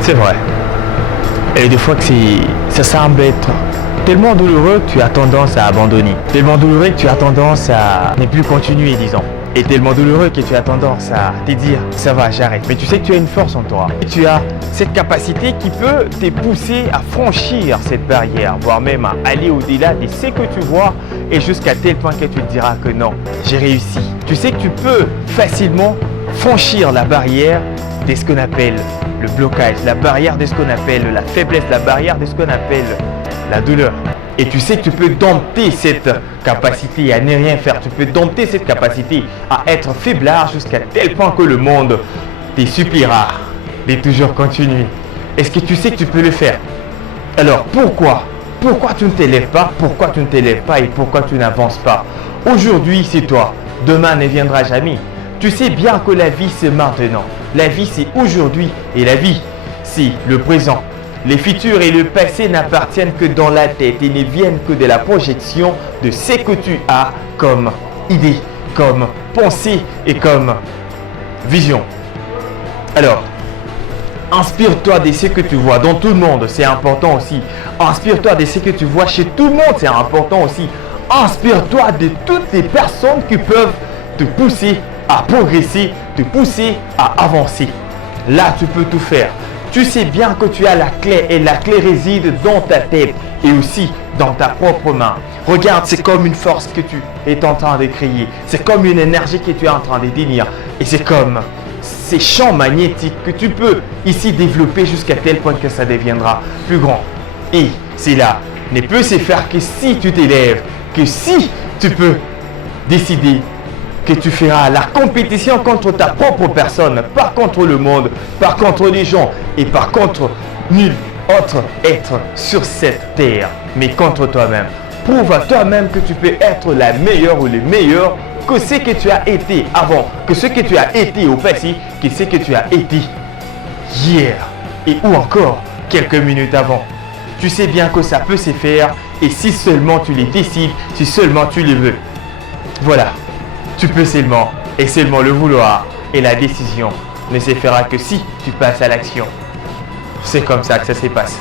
C'est vrai. Et des fois que ça semble être tellement douloureux que tu as tendance à abandonner. Tellement douloureux que tu as tendance à ne plus continuer, disons. Et tellement douloureux que tu as tendance à te dire, ça va, j'arrête. Mais tu sais que tu as une force en toi. Et tu as cette capacité qui peut te pousser à franchir cette barrière, voire même à aller au-delà de ce que tu vois et jusqu'à tel point que tu te diras que non, j'ai réussi. Tu sais que tu peux facilement franchir la barrière de ce qu'on appelle le blocage, la barrière de ce qu'on appelle la faiblesse, la barrière de ce qu'on appelle la douleur. Et tu sais que tu peux dompter cette capacité à ne rien faire. Tu peux dompter cette capacité à être faiblard jusqu'à tel point que le monde te suppliera de toujours continuer. Est-ce que tu sais que tu peux le faire? Alors pourquoi? Pourquoi tu ne t'élèves pas? Pourquoi tu ne t'élèves pas et pourquoi tu n'avances pas? Aujourd'hui c'est toi, demain ne viendra jamais. Tu sais bien que la vie c'est maintenant. La vie c'est aujourd'hui et la vie c'est le présent. Les futurs et le passé n'appartiennent que dans la tête et ne viennent que de la projection de ce que tu as comme idée, comme pensée et comme vision. Alors, inspire-toi de ce que tu vois dans tout le monde, c'est important aussi. Inspire-toi de ce que tu vois chez tout le monde, c'est important aussi. Inspire-toi de toutes les personnes qui peuvent te pousser à progresser, te pousser à avancer. Là, tu peux tout faire. Tu sais bien que tu as la clé et la clé réside dans ta tête et aussi dans ta propre main. Regarde, c'est comme une force que tu es en train de créer. C'est comme une énergie que tu es en train de détenir. Et c'est comme ces champs magnétiques que tu peux ici développer jusqu'à tel point que ça deviendra plus grand. Et cela ne peut se faire que si tu t'élèves, que si tu peux décider que tu feras la compétition contre ta propre personne, pas contre le monde, pas contre les gens et pas contre nul autre être sur cette terre, mais contre toi-même. Prouve à toi-même que tu peux être la meilleure ou le meilleur que ce que tu as été avant, que ce que tu as été au passé, que ce que tu as été hier et ou encore quelques minutes avant. Tu sais bien que ça peut se faire et si seulement tu les décides, si seulement tu les veux. Voilà. Tu peux seulement et seulement le vouloir et la décision ne se fera que si tu passes à l'action. C'est comme ça que ça se passe.